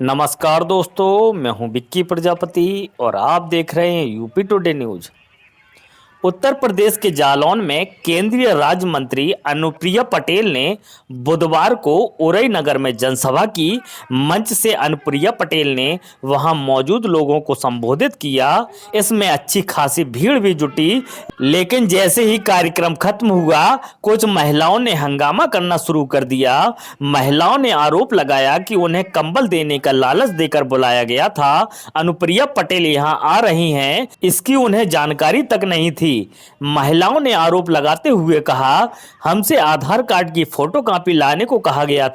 नमस्कार दोस्तों, मैं हूं विक्की प्रजापति और आप देख रहे हैं UP today news. Uttar Pradesh के जालौन में केंद्रीय राज्य मंत्री अनुप्रिया पटेल ने बुधवार को उरई नगर में जनसभा की। मंच से अनुप्रिया पटेल ने वहां मौजूद लोगों को संबोधित किया। इसमें अच्छी खासी भीड़ भी जुटी, लेकिन जैसे ही कार्यक्रम खत्म हुआ, कुछ महिलाओं ने हंगामा करना शुरू कर दिया। महिलाओं ने आरोप लगाया कि उन्हें कंबल देने का लालच देकर बुलाया गया था। अनुप्रिया पटेल यहां आ रही हैं, इसकी उन्हें जानकारी तक नहीं थी। महिलाओं ने आरोप लगाते हुए कहा, हमसे आधार कार्ड की फोटो कॉपी लाने को कहा गया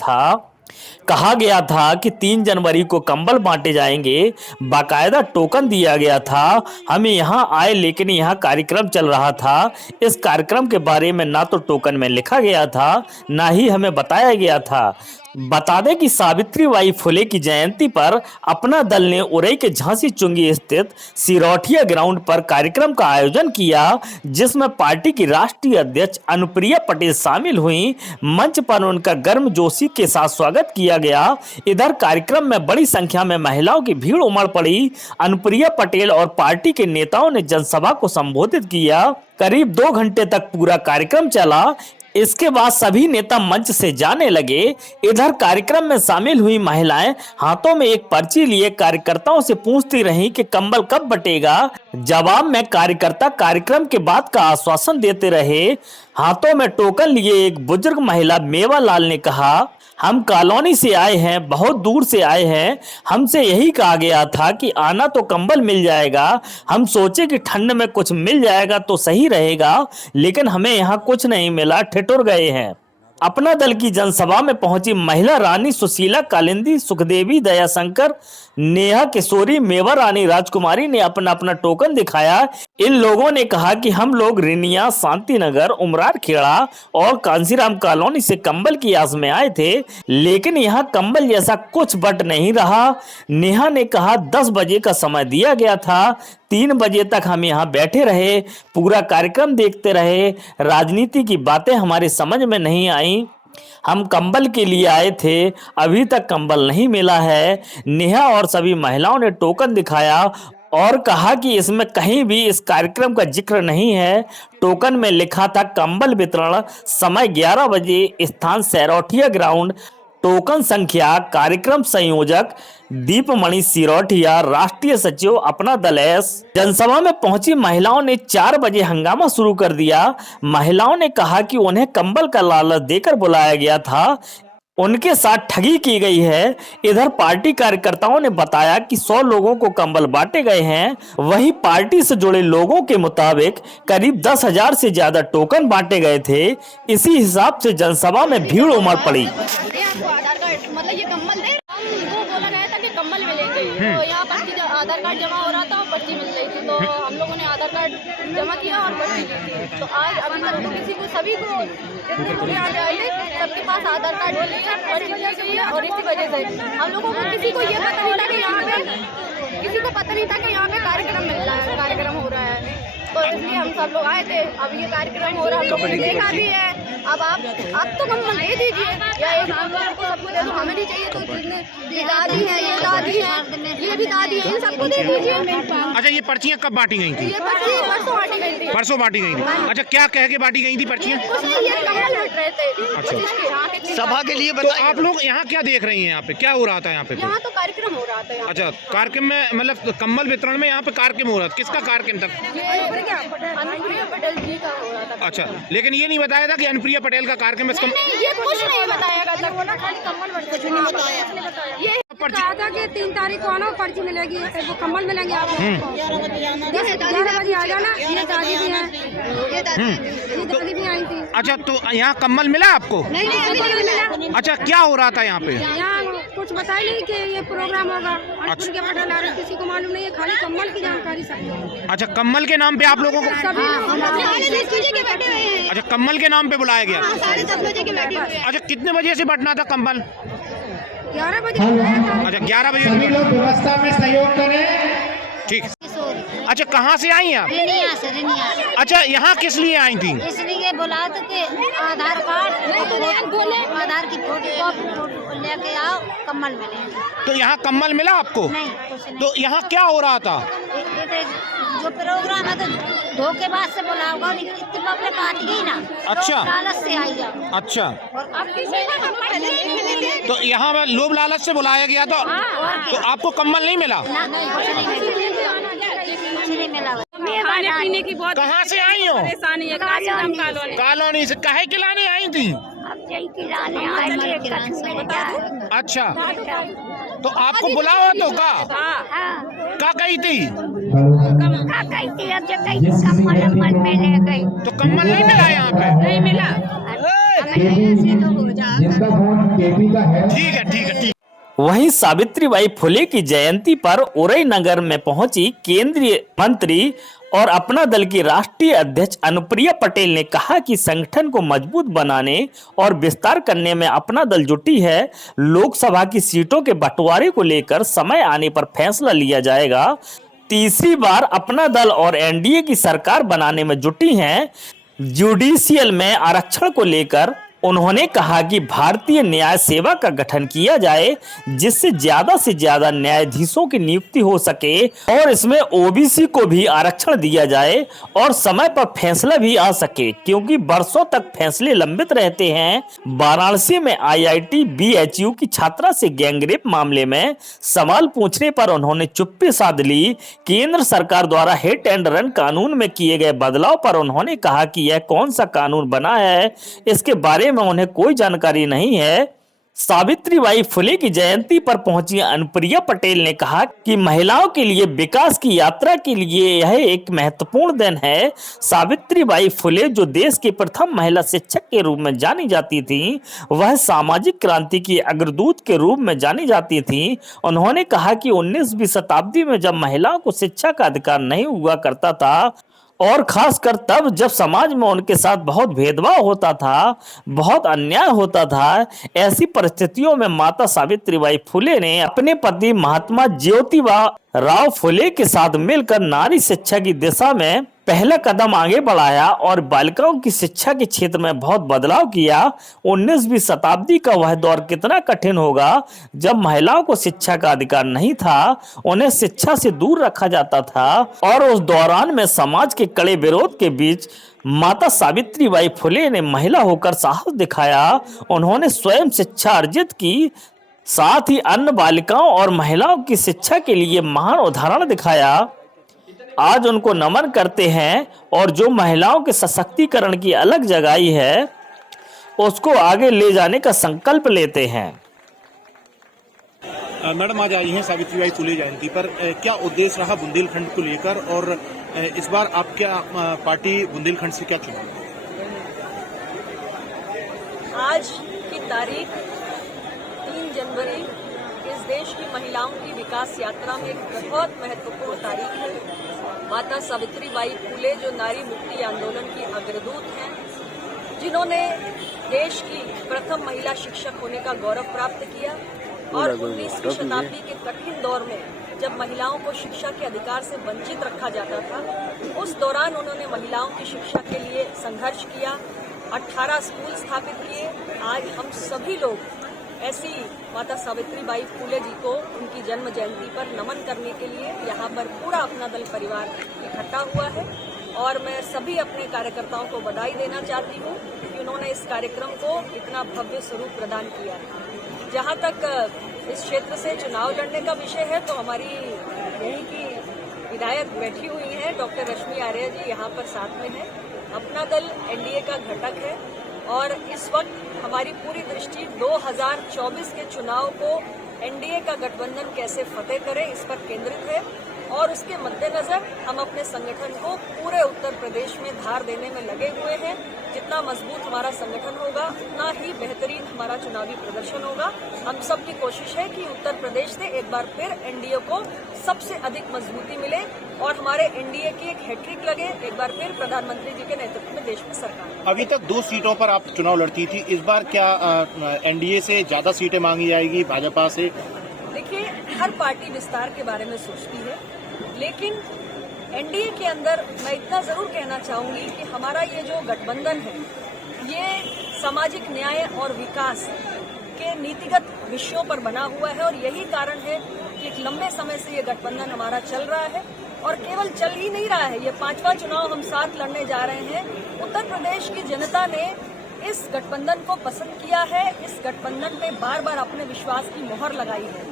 था कि 3 जनवरी को कंबल बांटे जाएंगे। बाकायदा टोकन दिया गया था। हम यहाँ आए, लेकिन यहाँ कार्यक्रम चल रहा था। इस कार्यक्रम के बारे में ना तो टोकन में लिखा गया था, ना ही हमें बताया गया था। बता दें कि सावित्रीबाई फुले की जयंती पर अपना दल ने उरई के झांसी चुंगी स्थित सिरौठिया ग्राउंड पर कार्यक्रम का आयोजन किया, जिसमें पार्टी की राष्ट्रीय अध्यक्ष अनुप्रिया पटेल शामिल हुई। मंच पर उनका गर्मजोशी के साथ स्वागत किया गया। इधर कार्यक्रम में बड़ी संख्या में महिलाओं की भीड़ उमड़ पड़ी। अनुप्रिया पटेल और पार्टी के नेताओं ने जनसभा को संबोधित किया। करीब 2 घंटे तक पूरा कार्यक्रम चला। इसके बाद सभी नेता मंच से जाने लगे। इधर कार्यक्रम में शामिल हुई महिलाएं हाथों में एक पर्ची लिए कार्यकर्ताओं से पूछती रहीं कि कंबल कब बटेगा। जवाब में कार्यकर्ता कार्यक्रम के बाद का आश्वासन देते रहे। हाथों में टोकन लिए एक बुजुर्ग महिला मेवालाल ने कहा, हम कॉलोनी से आए हैं, बहुत दूर से आए हैं। हमसे यही कहा गया था कि आना तो कंबल मिल जाएगा। हम सोचे कि ठंड में कुछ मिल जाएगा तो सही रहेगा, लेकिन हमें यहाँ कुछ नहीं मिला, ठिठुर गए हैं। अपना दल की जनसभा में पहुंची महिला रानी सुशीला कालिंदी, सुखदेवी, दयाशंकर, नेहा किशोरी, मेवा रानी राजकुमारी ने अपना अपना टोकन दिखाया। इन लोगों ने कहा कि हम लोग रिनिया, शांतिनगर, उमरार खेड़ा और कांसीराम कॉलोनी से कंबल की आस में आए थे, लेकिन यहाँ कंबल जैसा कुछ बट नहीं रहा। नेहा ने कहा 10 बजे का समय दिया गया था, 3 बजे तक हम यहाँ बैठे रहे, पूरा कार्यक्रम देखते रहे। राजनीति की बातें हमारे समझ में नहीं आई। हम कंबल के लिए आए थे, अभी तक कंबल नहीं मिला है। नेहा और सभी महिलाओं ने टोकन दिखाया और कहा कि इसमें कहीं भी इस कार्यक्रम का जिक्र नहीं है। टोकन में लिखा था कंबल वितरण, समय 11 बजे, स्थान सिरौठिया ग्राउंड। टोकन संख्या कार्यक्रम संयोजक दीपमणि सिरौठिया, राष्ट्रीय सचिव अपना दल एस। जनसभा में पहुंची महिलाओं ने 4 बजे हंगामा शुरू कर दिया। महिलाओं ने कहा कि उन्हें कंबल का लालच देकर बुलाया गया था, उनके साथ ठगी की गई है। इधर पार्टी कार्यकर्ताओं ने बताया कि 100 लोगों को कंबल बांटे गए हैं। वहीं पार्टी से जुड़े लोगों के मुताबिक करीब 10,000 से ज्यादा टोकन बांटे गए थे। इसी हिसाब से जनसभा में भीड़ उमड़ पड़ी। मतलब ये कंबल दे, हमको बोला गया था कि कंबल मिलेंगे। तो यहाँ पर्ची आधार कार्ड जमा हो रहा था और पर्ची मिल रही थी, तो हम लोगों ने आधार कार्ड जमा किया और पर्ची ली थी। तो आज अभी तक तो किसी को, सभी को, जितने लोग यहाँ आए सबके पास आधार कार्ड मिल रही है, पर्ची मिल रही है। और इसी वजह से हम लोगों को किसी को ये पता नहीं था कि यहाँ पे कार्यक्रम मिल रहा है, कार्यक्रम हो रहा है। तो इसलिए हम सब लोग आए थे। अब ये कार्यक्रम हो रहा है, हम लोगों ने देखा भी है। अब आप तो कंबल दे दीजिए, या एक हम लोगों को सबको दे दो, हमें नहीं चाहिए। तो ये दादी है, ये दादी है, ये भी दादी है, इन सबको दे दीजिए। अच्छा, ये पर्चियाँ कब बांटी गई थी? ये पर्ची परसों बांटी गई थी। परसों बांटी गई थी। अच्छा, क्या कह के बांटी गई थी पर्चियाँ? कुछ नहीं, ये कंबल बट रहे थे सभा के लिए। तो आप लोग यहाँ क्या देख रही हैं? यहाँ पे क्या हो रहा था? यहाँ पे यहाँ तो कार्यक्रम हो रहा था। अच्छा, कार्यक्रम में मतलब कंबल वितरण में यहाँ पे कार्यक्रम हो रहा था। किसका कार्यक्रम था? अनुप्रिया पटेल जी का हो रहा था। अच्छा, लेकिन ये नहीं बताया था कि अनुप्रिया पटेल का कार्यक्रम नहीं, ये कुछ नहीं बताया गया था। बोला खाली कंबल बट कुछ नहीं बताया। ये कहा था कि 3 तारीख को आना, पर्ची मिलेगी, वो कंबल मिलेंगे आपको। 11 बजे आ जाना। ये दादी भी है, ये दादी भी आई थी। अच्छा, तो यहाँ कंबल मिला आपको? नहीं, अभी नहीं मिला। अच्छा, क्या हो रहा था यहाँ पे? यहाँ कुछ बताया नहीं कि ये प्रोग्राम होगा। अनुप्रिया पटेल आ रही, किसी को मालूम नहीं है, खाली कंबल की जानकारी सबको। अच्छा, कंबल के नाम पे आप लोगों को? सभी अच्छा, कंबल के नाम पे बुलाया गया। 10:30 बजे के बैठे हुए। अच्छा, कितने बजे से बंटना था कंबल? 11 बजे। अच्छा, 11 बजे। सभी लोग व्यवस्था में सहयोग करें। ठीक। अच्छा, कहाँ से आई आप? रिनिया से, रिनिया। अच्छा, यहाँ किस लिए आई थी? इसलिए बोला तो कि आधार कार्ड, आधार की फोटो कॉपी लेके आओ, कम्बल मिलेंगे। तो यहाँ कम्बल मिला आपको? नहीं, कुछ नहीं। तो यहाँ क्या हो रहा था? जो प्रोग्राम है तो धोखेबाज से बोला होगा, इतनी पब्लिक आती गई ना। अच्छा। लोग लालच से आई जाओ। अच्छा, और तो यहाँ पर लोभ लालच से बुलाया गया था, तो आपको कम्बल नहीं मिला? कुछ नहीं मिला। खाने पीने की बहुत कहाँ से आई हो? परेशानी है। काशीराम कॉलोनी। कॉलोनी से काहे खिलाने आई थी? अब यही खिलाने आए। अच्छा, तो आपको बुलावा तो का हाँ, का कही थी? कम्बल में ले गई। तो कम्बल नहीं मिला यहाँ पे? नहीं मिला। जिसका फोन केपी का है। ठीक है, ठीक है, ठीक। वहीं सावित्रीबाई फुले की जयंती पर उरई नगर में पहुंची केंद्रीय मंत्री और अपना दल की राष्ट्रीय अध्यक्ष अनुप्रिया पटेल ने कहा कि संगठन को मजबूत बनाने और विस्तार करने में अपना दल जुटी है। लोकसभा की सीटों के बंटवारे को लेकर समय आने पर फैसला लिया जाएगा। तीसरी बार अपना दल और एनडीए की सरकार बनाने में जुटी हैं। जुडिशियल में आरक्षण को लेकर उन्होंने कहा कि भारतीय न्याय सेवा का गठन किया जाए, जिससे से ज्यादा न्यायाधीशों की नियुक्ति हो सके और इसमें ओबीसी को भी आरक्षण दिया जाए और समय पर फैसला भी आ सके, क्योंकि वर्षों तक फैसले लंबित रहते हैं। वाराणसी में आईआईटी बीएचयू की छात्रा से गैंगरेप मामले में सवाल पूछने पर उन्होंने चुप्पी साध ली। केंद्र सरकार द्वारा हिट एंड रन कानून में किए गए बदलाव पर उन्होंने कहा कि यह कौन सा कानून बना है, इसके बारे में उन्हें कोई जानकारी नहीं है। सावित्रीबाई फुले की जयंती पर पहुंची अनुप्रिया पटेल ने कहा कि महिलाओं के लिए विकास की यात्रा के लिए यह एक महत्वपूर्ण दिन है। सावित्रीबाई फुले जो देश की प्रथम महिला शिक्षक के रूप में जानी जाती थी, वह सामाजिक क्रांति की अग्रदूत के रूप में जानी जाती थी। उन्होंने कहा कि 19वीं शताब्दी में जब महिलाओं को शिक्षा का अधिकार नहीं हुआ करता था, और खासकर तब जब समाज में उनके साथ बहुत भेदभाव होता था, बहुत अन्याय होता था, ऐसी परिस्थितियों में माता सावित्रीबाई फुले ने अपने पति महात्मा ज्योतिबा राव फुले के साथ मिलकर नारी शिक्षा की दिशा में पहला कदम आगे बढ़ाया और बालिकाओं की शिक्षा के क्षेत्र में बहुत बदलाव किया। 19वीं शताब्दी का वह दौर कितना कठिन होगा जब महिलाओं को शिक्षा का अधिकार नहीं था, उन्हें शिक्षा से दूर रखा जाता था, और उस दौरान में समाज के कड़े विरोध के बीच माता सावित्रीबाई फुले ने महिला होकर साहस दिखाया। उन्होंने स्वयं शिक्षा अर्जित की, साथ ही अन्य बालिकाओं और महिलाओं की शिक्षा के लिए महान उदाहरण दिखाया। आज उनको नमन करते हैं और जो महिलाओं के सशक्तिकरण की अलग जगाई है, उसको आगे ले जाने का संकल्प लेते हैं। मैडम, आज आई हैं सावित्रीबाई फुले जयंती पर, क्या उद्देश्य रहा बुंदेलखंड को लेकर, और इस बार आप क्या पार्टी बुंदेलखंड से क्या चुना? आज की तारीख 3 जनवरी इस देश की महिलाओं की विकास यात्रा में एक बहुत महत्वपूर्ण तारीख है। माता सावित्रीबाई फुले जो नारी मुक्ति आंदोलन की अग्रदूत हैं, जिन्होंने देश की प्रथम महिला शिक्षक होने का गौरव प्राप्त किया, और 19वीं शताब्दी के कठिन दौर में जब महिलाओं को शिक्षा के अधिकार से वंचित रखा जाता था, उस दौरान उन्होंने महिलाओं की शिक्षा के लिए संघर्ष किया, 18 स्कूल स्थापित किए। आज हम सभी लोग ऐसी माता सावित्रीबाई फुले जी को उनकी जन्म जयंती पर नमन करने के लिए यहाँ पर पूरा अपना दल परिवार इकट्ठा हुआ है, और मैं सभी अपने कार्यकर्ताओं को बधाई देना चाहती हूँ कि उन्होंने इस कार्यक्रम को इतना भव्य स्वरूप प्रदान किया है। जहाँ तक इस क्षेत्र से चुनाव लड़ने का विषय है, तो हमारी यहीं की विधायक बैठी हुई हैं, डॉक्टर रश्मि आर्य जी यहाँ पर साथ में है। अपना दल एनडीए का घटक है, और इस वक्त हमारी पूरी दृष्टि 2024 के चुनाव को एनडीए का गठबंधन कैसे फतेह करे, इस पर केंद्रित है, और उसके मद्देनजर हम अपने संगठन को पूरे उत्तर प्रदेश में धार देने में लगे हुए हैं। जितना मजबूत हमारा संगठन होगा, उतना ही बेहतरीन हमारा चुनावी प्रदर्शन होगा। हम सब की कोशिश है कि उत्तर प्रदेश से एक बार फिर एनडीए को सबसे अधिक मजबूती मिले और हमारे एनडीए की एक हैट्रिक लगे, एक बार फिर प्रधानमंत्री जी के नेतृत्व में देश में सरकार। अभी तक 2 सीटों पर आप चुनाव लड़ती थी, इस बार क्या एनडीए से ज्यादा सीटें मांगी जाएगी, भाजपा से? देखिए, हर पार्टी विस्तार के बारे में सोचती है, लेकिन एनडीए के अंदर मैं इतना जरूर कहना चाहूंगी कि हमारा ये जो गठबंधन है, ये सामाजिक न्याय और विकास के नीतिगत विषयों पर बना हुआ है और यही कारण है कि एक लंबे समय से ये गठबंधन हमारा चल रहा है और केवल चल ही नहीं रहा है, ये 5वां चुनाव हम साथ लड़ने जा रहे हैं। उत्तर प्रदेश की जनता ने इस गठबंधन को पसंद किया है, इस गठबंधन पे बार बार अपने विश्वास की मोहर लगाई है।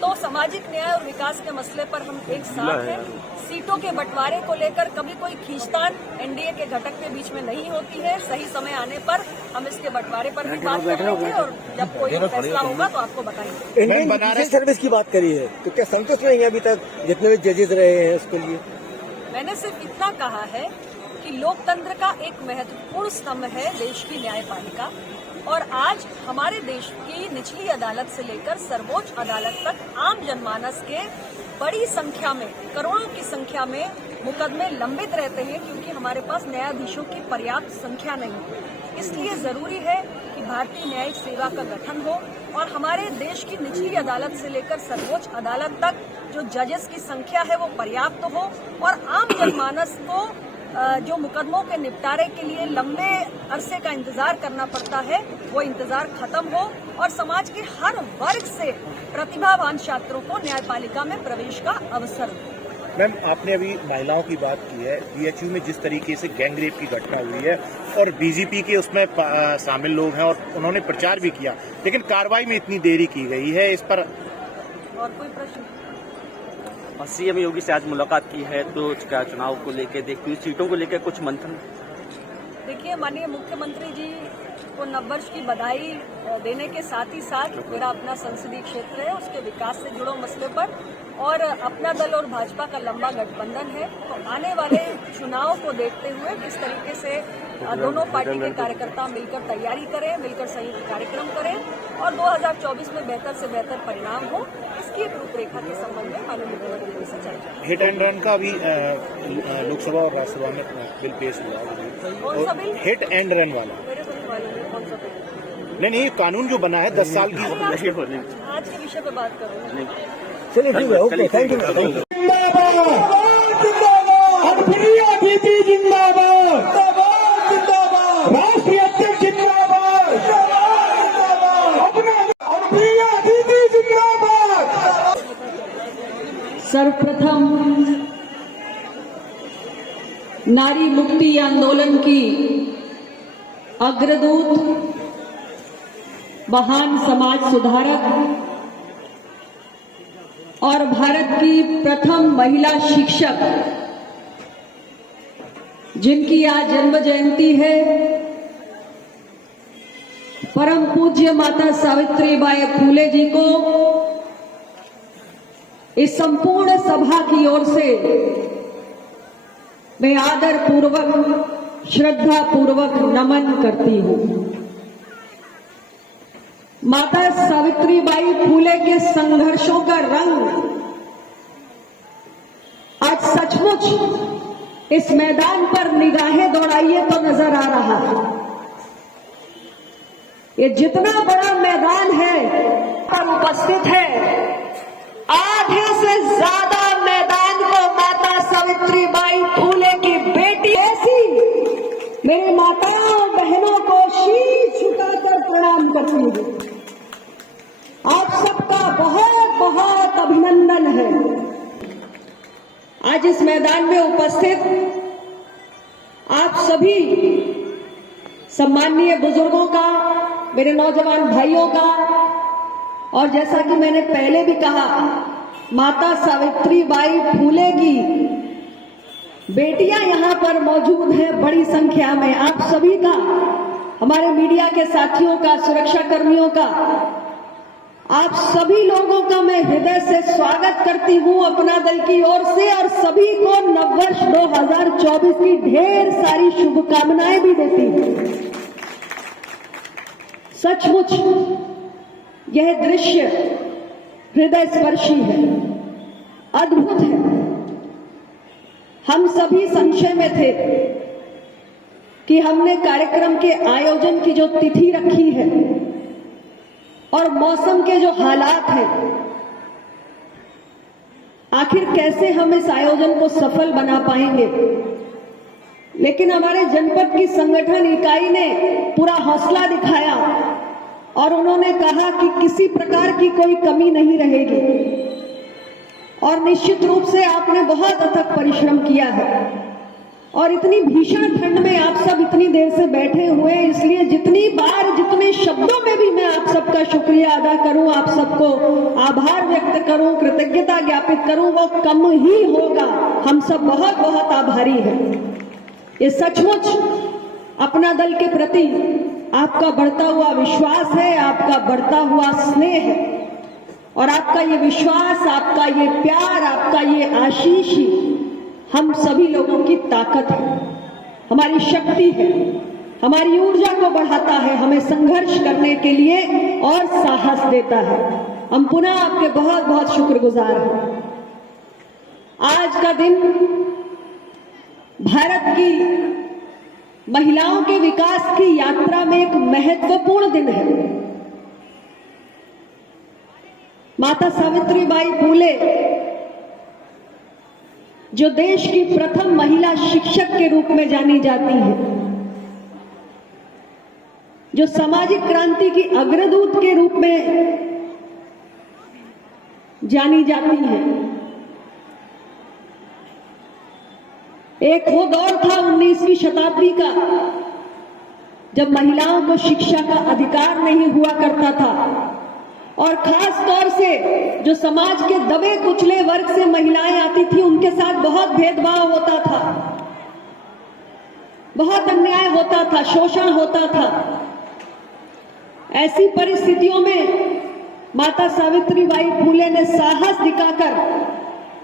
तो सामाजिक न्याय और विकास के मसले पर हम एक साथ हैं। सीटों के बंटवारे को लेकर कभी कोई खींचतान एनडीए के घटक के बीच में नहीं होती है। सही समय आने पर हम इसके बंटवारे पर भी बात करेंगे और जब कोई फैसला होगा तो आपको बताएंगे। इंडियन जुडिशियल सर्विस की बात करी है तो क्या संतुष्ट नहीं है अभी तक जितने भी जजेस रहे हैं उसके लिए? मैंने सिर्फ इतना कहा है कि लोकतंत्र का एक महत्वपूर्ण स्तंभ है देश की न्यायपालिका और आज हमारे देश की निचली अदालत से लेकर सर्वोच्च अदालत तक आम जनमानस के बड़ी संख्या में, करोड़ों की संख्या में मुकदमे लंबित रहते हैं क्योंकि हमारे पास न्यायाधीशों की पर्याप्त संख्या नहीं है। इसलिए जरूरी है कि भारतीय न्यायिक सेवा का गठन हो और हमारे देश की निचली अदालत से लेकर सर्वोच्च अदालत तक जो जजेस की संख्या है वो पर्याप्त हो और आम जनमानस को जो मुकदमों के निपटारे के लिए लंबे अरसे का इंतजार करना पड़ता है वो इंतजार खत्म हो और समाज के हर वर्ग से प्रतिभावान छात्रों को न्यायपालिका में प्रवेश का अवसर हो। मैम, आपने अभी महिलाओं की बात की है। बीएचयू में जिस तरीके से गैंगरेप की घटना हुई है और बीजेपी के उसमें शामिल लोग हैं और उन्होंने प्रचार भी किया, लेकिन कार्रवाई में इतनी देरी की गई है, इस पर और कोई प्रश्न? सीएम योगी से आज मुलाकात की है तो क्या चुनाव को लेकर देखती हुई सीटों को लेकर कुछ मंथन? देखिए, माननीय मुख्यमंत्री जी को नववर्ष की बधाई देने के साथ ही साथ मेरा अपना संसदीय क्षेत्र है, उसके विकास से जुड़े मसले पर और अपना दल और भाजपा का लंबा गठबंधन है, तो आने वाले चुनाव को देखते हुए किस तरीके से दोनों पार्टी के कार्यकर्ता मिलकर तैयारी करें, मिलकर संयुक्त कार्यक्रम करें और 2024 में बेहतर से बेहतर परिणाम हो, इसकी एक रूपरेखा के संबंध में माननीय मुख्यमंत्री से चर्चा। हिट एंड रन का भी लोकसभा और राज्यसभा में बिल पेश हुआ। कौन सा बिल? हिट एंड रन वाला। मेरे को नहीं मालूम है कौन सा बिल। नहीं, कानून जो बना है 10 साल की। आज के विषय पे बात करूँ। चलिए ठीक है, ओके, थैंक यू। राष्ट्रीय अध्यक्ष जिंदाबाद, सर्वप्रथम नारी मुक्ति आंदोलन की अग्रदूत, महान समाज सुधारक और भारत की प्रथम महिला शिक्षक जिनकी आज जन्म जयंती है, परम पूज्य माता सावित्रीबाई फूले जी को इस संपूर्ण सभा की ओर से मैं आदर पूर्वक, श्रद्धा पूर्वक नमन करती हूँ। माता सावित्रीबाई फूले के संघर्षों का रंग आज सचमुच इस मैदान पर निगाहें दौड़ाइए तो नजर आ रहा है। ये जितना बड़ा मैदान है पर उपस्थित है, आधे से ज्यादा मैदान को माता सावित्रीबाई फूले की बेटी ऐसी मेरी माताओं बहनों को शीश झुकाकर प्रणाम करती हूँ। आप सबका बहुत बहुत अभिनंदन है। आज इस मैदान में उपस्थित आप सभी सम्माननीय बुजुर्गों का, मेरे नौजवान भाइयों का, और जैसा कि मैंने पहले भी कहा, माता सावित्रीबाई फूले की बेटियां यहां पर मौजूद हैं बड़ी संख्या में। आप सभी का, हमारे मीडिया के साथियों का, सुरक्षा कर्मियों का, आप सभी लोगों का मैं हृदय से स्वागत करती हूं अपना दल की ओर से और सभी को नववर्ष 2024 की ढेर सारी शुभकामनाएं भी देती हूं। सचमुच यह दृश्य हृदय स्पर्शी है, अद्भुत है। हम सभी संशय में थे कि हमने कार्यक्रम के आयोजन की जो तिथि रखी है और मौसम के जो हालात हैं, आखिर कैसे हम इस आयोजन को सफल बना पाएंगे। लेकिन हमारे जनपद की संगठन इकाई ने पूरा हौसला दिखाया और उन्होंने कहा कि किसी प्रकार की कोई कमी नहीं रहेगी। और निश्चित रूप से आपने बहुत अथक परिश्रम किया है और इतनी भीषण ठंड में आप सब इतनी देर से बैठे हुए, इसलिए जितनी बार जितने शब्दों में भी मैं आप सबका शुक्रिया अदा करूं, आप सबको आभार व्यक्त करूं, कृतज्ञता ज्ञापित करूं, वो कम ही होगा। हम सब बहुत बहुत आभारी हैं। ये सचमुच अपना दल के प्रति आपका बढ़ता हुआ विश्वास है, आपका बढ़ता हुआ स्नेह है और आपका ये विश्वास, आपका ये प्यार, आपका ये आशीष ही हम सभी लोगों की ताकत है, हमारी शक्ति है, हमारी ऊर्जा को बढ़ाता है, हमें संघर्ष करने के लिए और साहस देता है। हम पुनः आपके बहुत बहुत शुक्रगुजार हैं। आज का दिन भारत की महिलाओं के विकास की यात्रा में एक महत्वपूर्ण दिन है। माता सावित्रीबाई फूले जो देश की प्रथम महिला शिक्षक के रूप में जानी जाती है, जो सामाजिक क्रांति की अग्रदूत के रूप में जानी जाती है। एक वो दौर था 19वीं शताब्दी का जब महिलाओं को शिक्षा का अधिकार नहीं हुआ करता था और खास तौर से जो समाज के दबे कुचले वर्ग से महिलाएं आती थी उनके साथ बहुत भेदभाव होता था, बहुत अन्याय होता था, शोषण होता था। ऐसी परिस्थितियों में माता सावित्रीबाई फूले ने साहस दिखाकर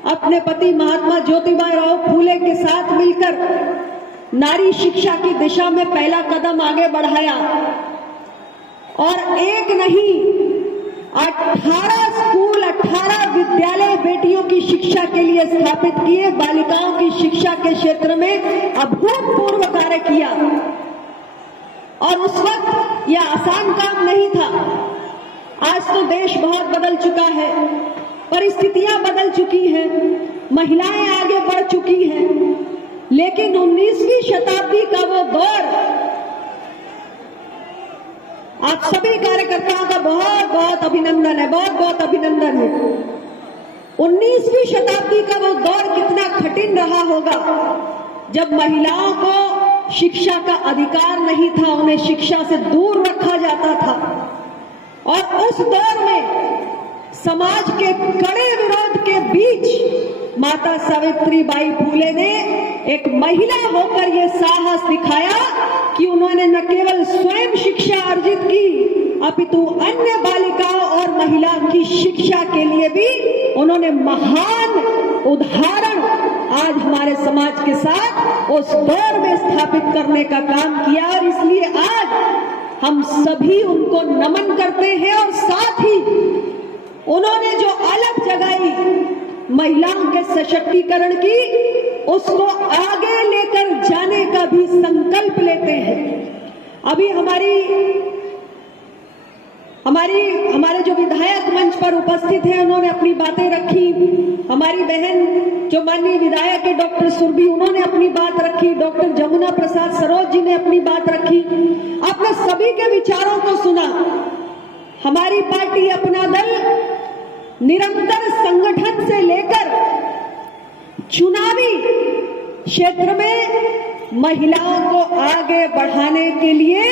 अपने पति महात्मा ज्योतिबा फूले के साथ मिलकर नारी शिक्षा की दिशा में पहला कदम आगे बढ़ाया और एक नहीं 18 स्कूल, 18 विद्यालय बेटियों की शिक्षा के लिए स्थापित किए, बालिकाओं की शिक्षा के क्षेत्र में अभूतपूर्व कार्य किया। और उस वक्त यह आसान काम नहीं था। आज तो देश बहुत बदल चुका है, परिस्थितियां बदल चुकी हैं, महिलाएं आगे बढ़ चुकी हैं, लेकिन 19वीं शताब्दी का वो दौर आप सभी कार्यकर्ताओं का बहुत बहुत अभिनंदन है, बहुत बहुत अभिनंदन है। 19वीं शताब्दी का वो दौर कितना कठिन रहा होगा जब महिलाओं को शिक्षा का अधिकार नहीं था, उन्हें शिक्षा से दूर रखा जाता था। और उस दौर में समाज के कड़े विरोध के बीच माता सावित्रीबाई फूले ने एक महिला होकर यह साहस दिखाया कि उन्होंने न केवल स्वयं शिक्षा अर्जित की अपितु अन्य बालिकाओं और महिलाओं की शिक्षा के लिए भी उन्होंने महान उदाहरण आज हमारे समाज के साथ उस दौर में स्थापित करने का काम किया। और इसलिए आज हम सभी उनको नमन करते हैं और साथ ही उन्होंने जो अलग जगाई महिलाओं के सशक्तिकरण की, उसको आगे लेकर जाने का भी संकल्प लेते हैं। अभी हमारे जो विधायक मंच पर उपस्थित हैं उन्होंने अपनी बातें रखी। हमारी बहन जो माननीय विधायक है डॉक्टर सुरभि, उन्होंने अपनी बात रखी। डॉक्टर जमुना प्रसाद सरोज जी ने अपनी बात रखी। आपने सभी के विचारों को सुना। हमारी पार्टी अपना दल निरंतर संगठन से लेकर चुनावी क्षेत्र में महिलाओं को आगे बढ़ाने के लिए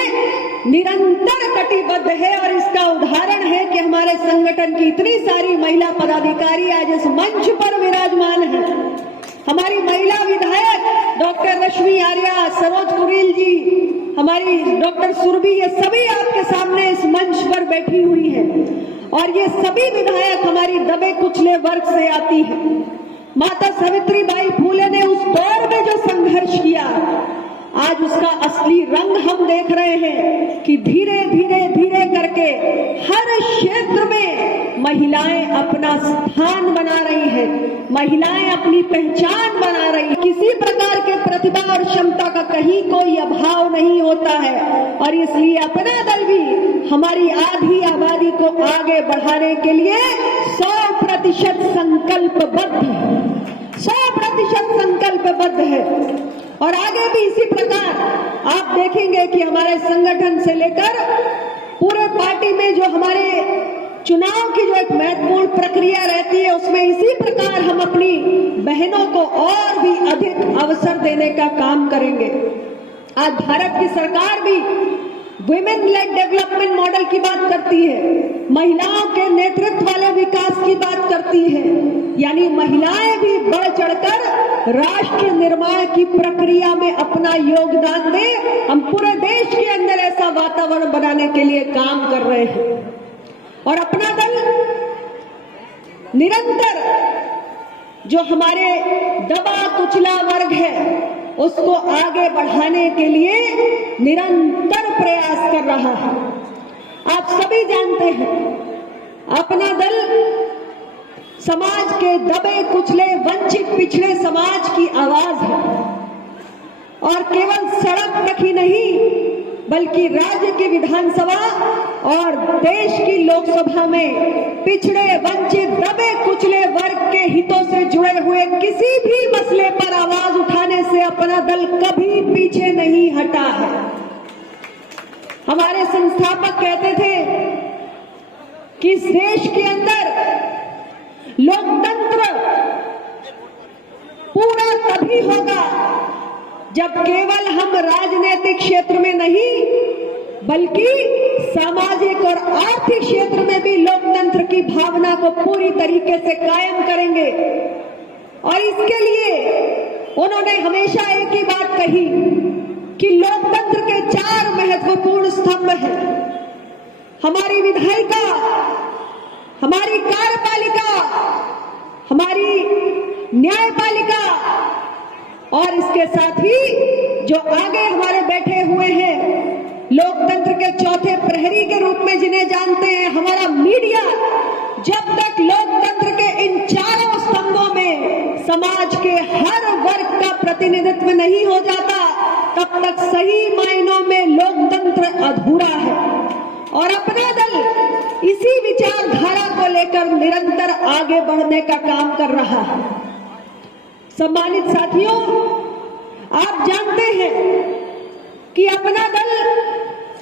निरंतर कटिबद्ध है। और इसका उदाहरण है कि हमारे संगठन की इतनी सारी महिला पदाधिकारी आज इस मंच पर विराजमान है। हमारी महिला विधायक डॉक्टर रश्मि आर्या, सरोज कुरेल जी, हमारी डॉक्टर सुरभि, ये सभी आपके सामने इस मंच पर बैठी हुई है। और ये सभी विधायक हमारी दबे कुचले वर्ग से आती है। माता सावित्रीबाई फूले ने उस दौर में जो संघर्ष किया, आज उसका असली रंग हम देख रहे हैं कि धीरे धीरे धीरे करके हर क्षेत्र में महिलाएं अपना स्थान बना रही हैं, महिलाएं अपनी पहचान बना रही हैं। किसी प्रकार के प्रतिभा और क्षमता का कहीं कोई अभाव नहीं होता है। और इसलिए अपना दल भी हमारी आधी आबादी को आगे बढ़ाने के लिए 100% संकल्पबद्ध है, 100% संकल्पबद्ध है। और आगे भी इसी प्रकार आप देखेंगे कि हमारे संगठन से लेकर पूरे पार्टी में जो हमारे चुनाव की जो एक महत्वपूर्ण प्रक्रिया रहती है, उसमें इसी प्रकार हम अपनी बहनों को और भी अधिक अवसर देने का काम करेंगे। आज भारत की सरकार भी वुमेन लेड डेवलपमेंट मॉडल की बात करती है, महिलाओं के नेतृत्व वाले विकास की बात करती है, यानी महिलाएं भी बढ़ चढ़कर राष्ट्र निर्माण की प्रक्रिया में अपना योगदान दें। हम पूरे देश के अंदर ऐसा वातावरण बनाने के लिए काम कर रहे हैं और अपना दल निरंतर जो हमारे दबा कुचला वर्ग है उसको आगे बढ़ाने के लिए निरंतर प्रयास कर रहा है। आप सभी जानते हैं अपना दल समाज के दबे कुचले वंचित पिछड़े समाज की आवाज है और केवल सड़क तक ही नहीं बल्कि राज्य की विधानसभा और देश की लोकसभा में पिछड़े वंचित दबे कुचले वर्ग के हितों से जुड़े हुए किसी भी मसले पर आवाज उठाने से अपना दल कभी पीछे नहीं हटा है। हमारे संस्थापक कहते थे कि इस देश के अंदर लोकतंत्र पूरा तभी होगा जब केवल हम राजनीतिक क्षेत्र में नहीं बल्कि सामाजिक और आर्थिक क्षेत्र में भी लोकतंत्र की भावना को पूरी तरीके से कायम करेंगे। और इसके लिए उन्होंने हमेशा एक ही बात कही कि लोकतंत्र के 4 महत्वपूर्ण स्तंभ हैं। हमारी विधायिका, हमारी कार्यपालिका, हमारी न्यायपालिका और इसके साथ ही जो आगे हमारे बैठे हुए हैं लोकतंत्र के चौथे प्रहरी के रूप में जिन्हें जानते हैं हमारा मीडिया। जब तक लोकतंत्र के इन 4 स्तंभों में समाज के हर वर्ग का प्रतिनिधित्व नहीं हो जाता तब तक सही मायनों में लोकतंत्र अधूरा है। और अपना दल इसी विचारधारा को लेकर निरंतर आगे बढ़ने का काम कर रहा है। सम्मानित साथियों, आप जानते हैं कि अपना दल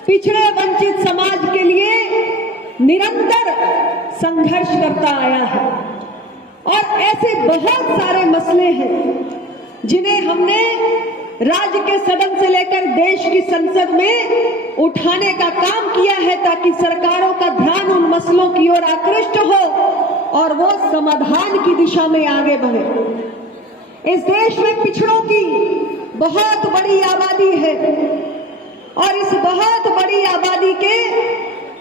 पिछड़े वंचित समाज के लिए निरंतर संघर्ष करता आया है और ऐसे बहुत सारे मसले हैं जिन्हें हमने राज्य के सदन से लेकर देश की संसद में उठाने का काम किया है ताकि सरकारों का ध्यान उन मसलों की ओर आकृष्ट हो और वो समाधान की दिशा में आगे बढ़े। इस देश में पिछड़ों की बहुत बड़ी आबादी है और इस बहुत बड़ी आबादी के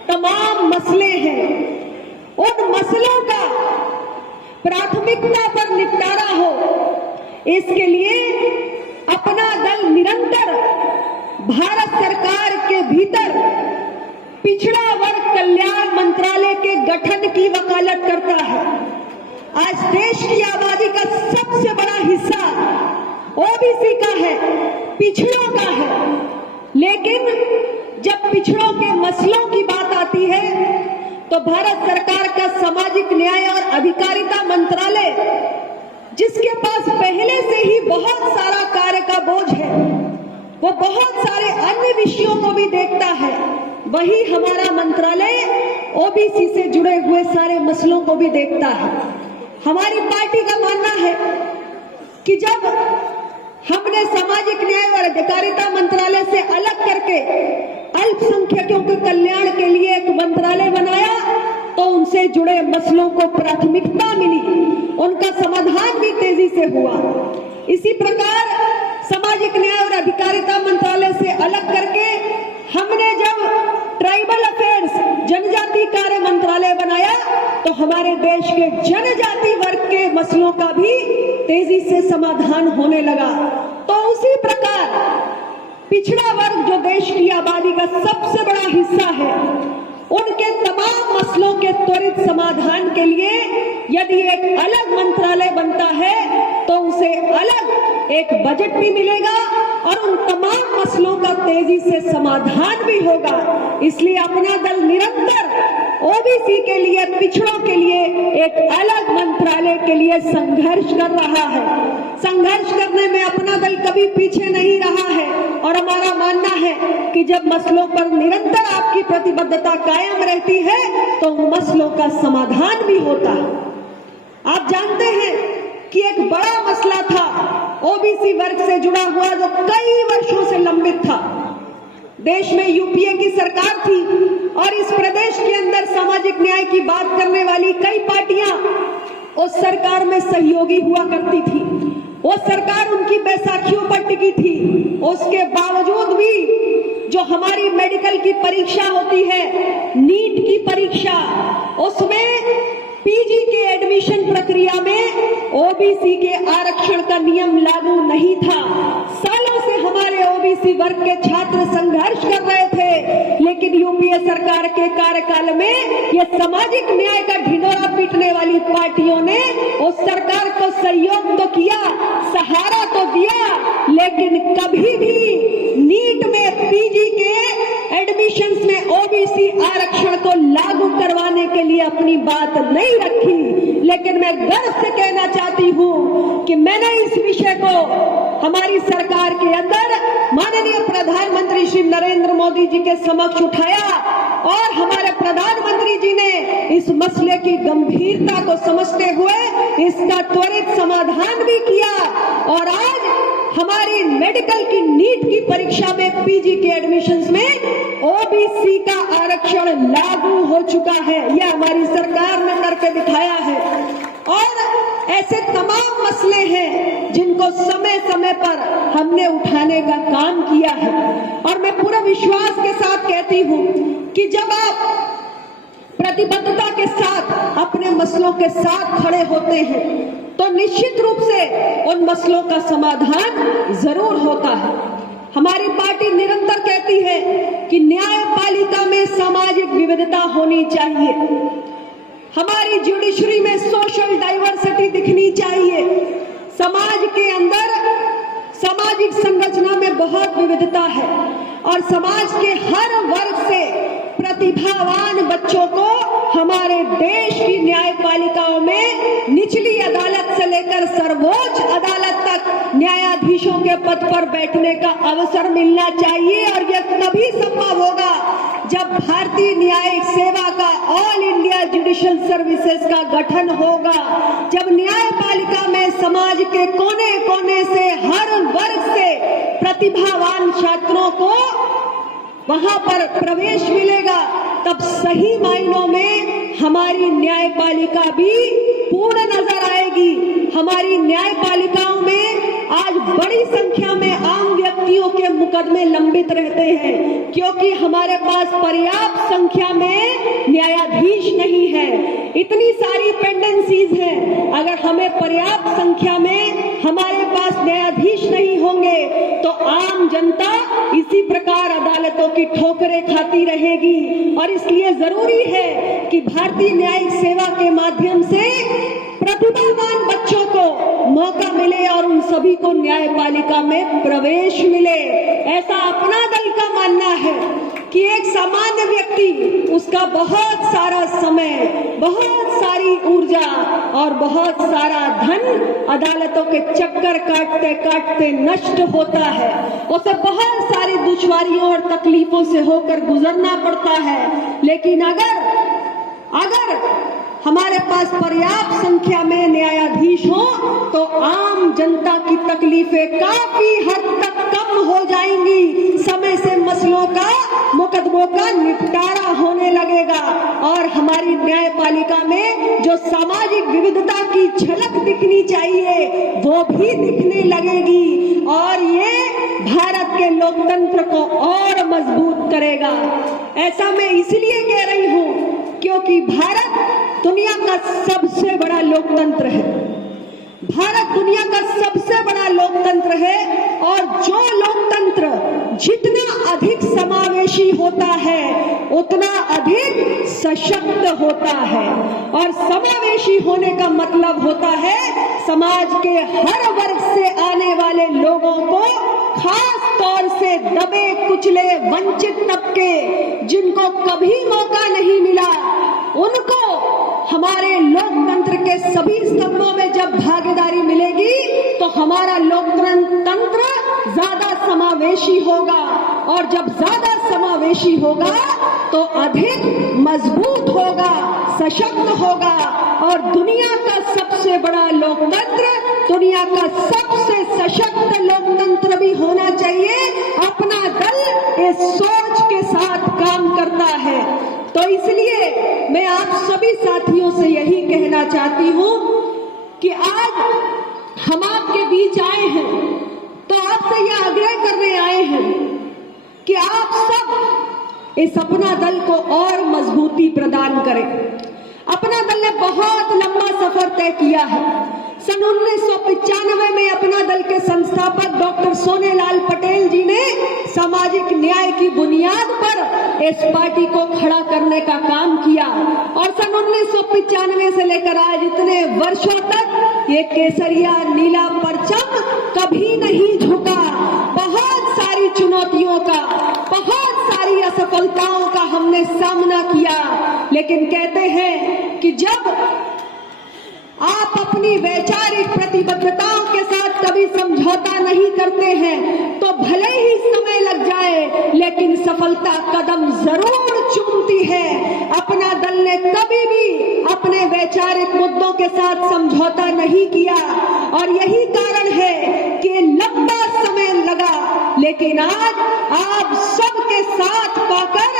तमाम मसले हैं। उन मसलों का प्राथमिकता पर निपटारा हो, इसके लिए अपना दल निरंतर भारत सरकार के भीतर पिछड़ा वर्ग कल्याण मंत्रालय के गठन की वकालत करता है। आज देश की आबादी का सबसे बड़ा हिस्सा ओबीसी का है, पिछड़ों का है, लेकिन जब पिछड़ों के मसलों की बात आती है तो भारत सरकार का सामाजिक न्याय और अधिकारिता मंत्रालय, जिसके पास पहले से ही बहुत सारा कार्य का बोझ है, वो बहुत सारे अन्य विषयों को भी देखता है, वही हमारा मंत्रालय ओबीसी से जुड़े हुए सारे मसलों को भी देखता है। हमारी पार्टी का मानना है कि जब हमने सामाजिक न्याय और अधिकारिता मंत्रालय से अलग करके अल्पसंख्यकों के कल्याण के लिए एक मंत्रालय बनाया तो उनसे जुड़े मसलों को प्राथमिकता मिली, उनका समाधान भी तेजी से हुआ। इसी प्रकार सामाजिक न्याय और अधिकारिता मंत्रालय से अलग करके हमने जब ट्राइबल अफेयर्स जनजाति कार्य मंत्रालय बनाया तो हमारे देश के जनजाति वर्ग के मसलों का भी तेजी से समाधान होने लगा। तो उसी प्रकार पिछड़ा वर्ग जो देश की आबादी का सबसे बड़ा हिस्सा है, उनके तमाम मसलों के त्वरित समाधान के लिए यदि एक अलग मंत्रालय बनता है तो उसे अलग एक बजट भी मिलेगा और उन तमाम मसलों का तेजी से समाधान भी होगा। इसलिए अपना दल निरंतर ओबीसी के लिए, पिछड़ों के लिए एक अलग मंत्रालय के लिए संघर्ष कर रहा है। संघर्ष करने में अपना दल कभी पीछे नहीं रहा है और और हमारा मानना है कि जब मसलों पर निरंतर आपकी प्रतिबद्धता कायम रहती है तो मसलों का समाधान भी होता है। आप जानते हैं कि एक बड़ा मसला था ओबीसी वर्ग से जुड़ा हुआ जो कई वर्षों से लंबित था। देश में यूपीए की सरकार थी और इस प्रदेश के अंदर सामाजिक न्याय की बात करने वाली कई पार्टियां उस सरकार में सहयोगी हुआ करती थी। वो सरकार उनकी बैसाखियों पर टिकी थी। उसके बावजूद भी जो हमारी मेडिकल की परीक्षा होती है, नीट की परीक्षा, उसमें पीजी के एडमिशन प्रक्रिया में ओबीसी के आरक्षण का नियम लागू नहीं था। सालों से हमारे ओबीसी वर्ग के छात्र संघर्ष कर रहे थे, लेकिन यूपीए सरकार के कार्यकाल में ये सामाजिक न्याय का ढिंढोरा पीटने वाली पार्टियों ने उस सरकार को सहयोग तो किया, सहारा तो दिया, लेकिन कभी भी नीट में पीजी के एडमिशंस में ओबीसी आरक्षण को लागू करवाने के लिए अपनी बात नहीं रखी। लेकिन मैं गर्व से कहना चाहती हूँ कि मैंने इस विषय को हमारी सरकार के अंदर माननीय प्रधानमंत्री श्री नरेंद्र मोदी जी के समक्ष उठाया और हमारे प्रधानमंत्री जी ने इस मसले की गंभीरता को समझते हुए इसका त्वरित समाधान भी किया और आज हमारी मेडिकल की नीट की परीक्षा में पीजी के एडमिशंस में ओबीसी का आरक्षण लागू हो चुका है। यह हमारी सरकार ने करके दिखाया है और ऐसे तमाम मसले हैं जिनको समय समय पर हमने उठाने का काम किया है। और मैं पूरा विश्वास के साथ कहती हूँ कि जब आप प्रतिबद्धता के साथ अपने मसलों के साथ खड़े होते हैं तो निश्चित रूप से उन मसलों का समाधान जरूर होता है। हमारी पार्टी निरंतर कहती है कि न्यायपालिका में सामाजिक विविधता होनी चाहिए, हमारी जुडिशरी में सोशल डाइवर्सिटी दिखनी चाहिए। समाज के अंदर सामाजिक संरचना में बहुत विविधता है और समाज के हर वर्ग से प्रतिभावान बच्चों को हमारे देश की न्यायपालिकाओं में निचली अदालत से लेकर सर्वोच्च अदालत तक न्यायाधीशों के पद पर बैठने का अवसर मिलना चाहिए। और यह तभी संभव होगा जब भारतीय न्यायिक सेवा का ऑल इंडिया जुडिशियल सर्विसेज का गठन होगा, जब न्यायपालिका में समाज के कोने कोने से हर वर्ग से प्रतिभावान छात्रों को वहां पर प्रवेश मिलेगा, तब सही मायनों में हमारी न्यायपालिका भी पूर्ण नजर आएगी। हमारी न्यायपालिकाओं में आज बड़ी संख्या में आम व्यक्तियों के मुकदमे लंबित रहते हैं क्योंकि हमारे पास पर्याप्त संख्या में न्यायाधीश नहीं है। इतनी सारी पेंडेंसीज हैं, अगर हमें पर्याप्त संख्या में हमारे पास न्यायाधीश नहीं होंगे तो आम जनता इसी प्रकार अदालतों की ठोकरें खाती रहेगी। और इसलिए जरूरी है कि भारतीय न्यायिक सेवा के माध्यम से प्रतिभावान बच्चों को मौका मिले और उन सभी को न्यायपालिका में प्रवेश मिले। ऐसा अपना दल का मानना है कि एक सामान्य व्यक्ति, उसका बहुत सारा समय, बहुत सारी ऊर्जा और बहुत सारा धन अदालतों के चक्कर काटते काटते नष्ट होता है। उसे बहुत सारी दुश्वारियों और तकलीफों से होकर गुजरना पड़ता है। लेकिन अगर हमारे पास पर्याप्त संख्या में न्यायाधीश हो तो आम जनता की तकलीफें काफी हद तक कम हो जाएंगी। समय से मसलों का, मुकदमों का निपटारा होने लगेगा और हमारी न्यायपालिका में जो सामाजिक विविधता की झलक दिखनी चाहिए वो भी दिखने लगेगी और ये भारत के लोकतंत्र को और मजबूत करेगा। ऐसा मैं इसलिए कह रही हूँ क्योंकि भारत दुनिया का सबसे बड़ा लोकतंत्र है। भारत दुनिया का सबसे बड़ा लोकतंत्र है और जो लोकतंत्र जितना अधिक समावेशी होता है उतना अधिक सशक्त होता है। और समावेशी होने का मतलब होता है समाज के हर वर्ग से आने वाले लोगों को, खास तौर से दबे कुचले वंचित तबके जिनको कभी मौका नहीं मिला, उनको हमारे लोकतंत्र के सभी स्तंभों में जब भागीदारी मिलेगी तो हमारा लोकतंत्र ज्यादा समावेशी समावेशी होगा, और जब ज्यादा समावेशी होगा तो अधिक मजबूत होगा, सशक्त होगा, और दुनिया का सबसे बड़ा लोकतंत्र, दुनिया का सबसे सशक्त लोकतंत्र भी होना चाहिए। अपना दल इस सोच के साथ काम करता है। तो इसलिए मैं आप सभी साथियों से यही कहना चाहती हूं कि आज हम आपके बीच आए हैं तो आपसे यह आग्रह करने आए हैं कि आप सब इस अपना दल को और मजबूती प्रदान करें। अपना दल ने बहुत लंबा सफर तय किया है। सन 1995 में अपना दल के संस्थापक डॉक्टर सोनेलाल पटेल जी ने सामाजिक न्याय की बुनियाद पर इस पार्टी को खड़ा करने का काम किया, और सन 1995 से लेकर आज इतने वर्षों तक ये केसरिया नीला परचम कभी नहीं झुका। बहुत सारी चुनौतियों का, बहुत सारी असफलताओं का हमने सामना किया, लेकिन कहते हैं कि जब आप अपनी वैचारिक प्रतिबद्धताओं के साथ कभी समझौता नहीं करते हैं तो भले ही समय लग जाए, लेकिन सफलता कदम जरूर चूमती है। अपना दल ने कभी भी अपने वैचारिक मुद्दों के साथ समझौता नहीं किया, और यही कारण है कि लंबा समय लगा, लेकिन आज आप सबके साथ पाकर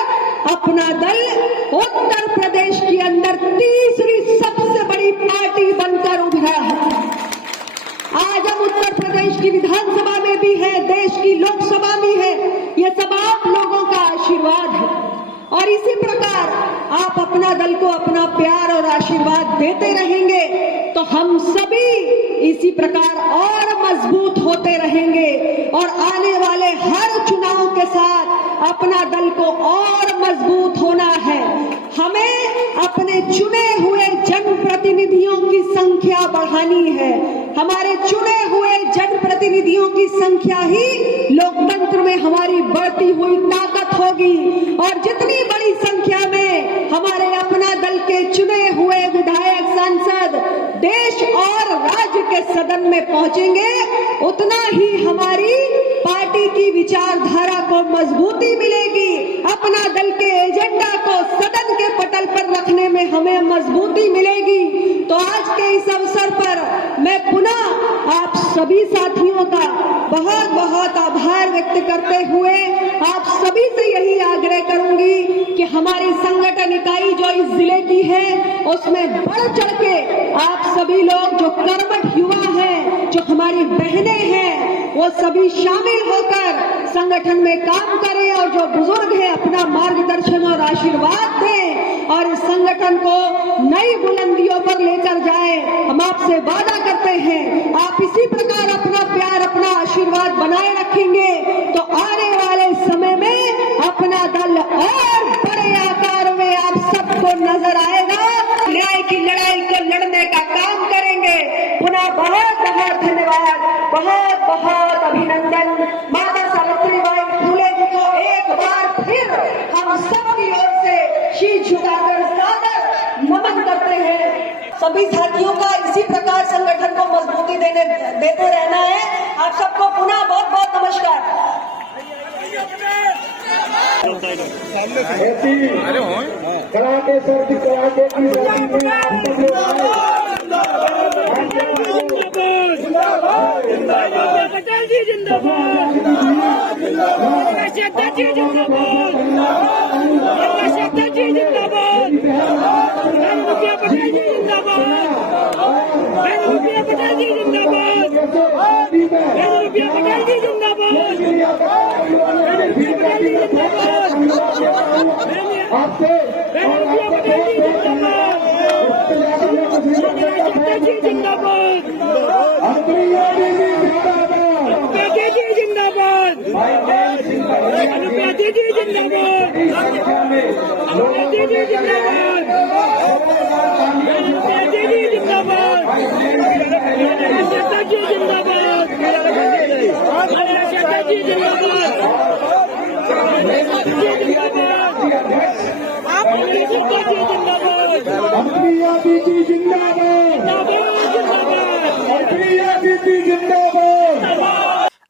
अपना दल उत्तर प्रदेश के अंदर तीसरी सबसे बड़ी पार्टी बनकर उभरा है। आज हम उत्तर प्रदेश की विधानसभा में भी है, देश की लोकसभा में है, ये सब आप लोगों का आशीर्वाद है। और इसी प्रकार आप अपना दल को अपना प्यार और आशीर्वाद देते रहेंगे तो हम सभी इसी प्रकार और मजबूत होते रहेंगे, और आने वाले हर चुनाव के साथ अपना दल को और मजबूत होना है। हमें अपने चुने हुए जनप्रतिनिधियों की संख्या बढ़ानी है। हमारे चुने हुए जनप्रतिनिधियों की संख्या ही लोकतंत्र में हमारी बढ़ती हुई ताकत होगी, और जितनी बड़ी संख्या में हमारे अपना दल के चुने हुए विधायक, सांसद देश और राज्य के सदन में पहुंचेंगे, उतना ही हमारी पार्टी की विचारधारा को मजबूती मिलेगी। अपना दल के एजेंडा को सदन के पटल पर रखने में हमें मजबूती मिलेगी। तो आज के इस अवसर पर मैं पुनः आप सभी साथियों का बहुत बहुत आभार व्यक्त करते हुए आप सभी से यही आग्रह करूंगी कि हमारी संगठन इकाई जो इस जिले की है उसमें बढ़ चढ़ के आप सभी लोग जो कर्मठ युवा हैं, जो हमारी बहनें हैं, वो सभी शामिल होकर संगठन में काम करें, और जो बुजुर्ग हैं अपना मार्गदर्शन और आशीर्वाद दें और इस संगठन को नई बुलंदियों पर लेकर जाए। हम आपसे वादा करते हैं आप इसी प्रकार अपना प्यार, अपना आशीर्वाद बनाए रखेंगे तो आने वाले समय में अपना दल और बड़े आकार में आप सबको नजर आएगा। न्याय की लड़ाई को लड़ने का काम करेंगे। पुनः बहुत बहुत धन्यवाद, बहुत बहुत अभिनंदन। माता सावित्रीबाई फुले जी को एक बार फिर हम सबकी ओर से शीश झुकाकर सादर नमन करते हैं। सभी साथियों का इसी प्रकार संगठन को मजबूती देते रहना है। आप सबको पुनः बहुत बहुत नमस्कार। कराटे सर की कराटे की रैली में आप सब लोग आए। पटेल जी जिंदाबाद, चंद्रशेखर जी जिंदाबाद, चंद्रशेखर जी जिंदाबाद, रुपया पटेल जी जिंदाबाद, रुपया पटेल जी जिंदाबाद, रुपया पटेल जी जिंदाबाद, रुपया पटेल जी जिंदाबाद, आपसे रुपया पटेल जी जिंदाबाद, चंद्रशेखर जी जिंदाबाद, अनुप्रिया दीदी जिंदाबाद, अनुप्रिया दीदी जिंदाबाद, अनुप्रिया दीदी जिंदाबाद, अनुप्रिया दीदी जिंदाबाद, चंद्रशेखर जी जिंदाबाद, चंद्रशेखर जी जिंदाबाद, अनुप्रिया दीदी जिंदाबाद, अनुप्रिया दीदी जिंदाबाद।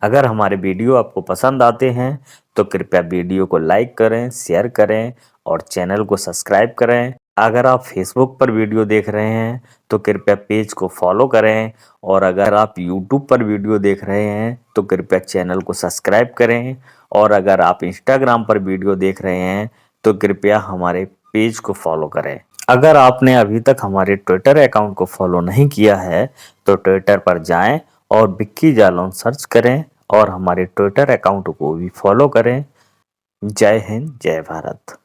अगर हमारे वीडियो आपको पसंद आते हैं तो कृपया वीडियो को लाइक करें, शेयर करें और चैनल को सब्सक्राइब करें। अगर आप फेसबुक पर वीडियो देख रहे हैं तो कृपया पेज को फॉलो करें और अगर आप यूट्यूब पर वीडियो देख रहे हैं तो कृपया चैनल को सब्सक्राइब करें और अगर आप इंस्टाग्राम पर वीडियो देख रहे हैं तो कृपया हमारे पेज को फॉलो करें। अगर आपने अभी तक हमारे ट्विटर अकाउंट को फॉलो नहीं किया है तो ट्विटर पर जाएं और विक्की जालौन सर्च करें और हमारे ट्विटर अकाउंट को भी फॉलो करें। जय हिंद, जय भारत।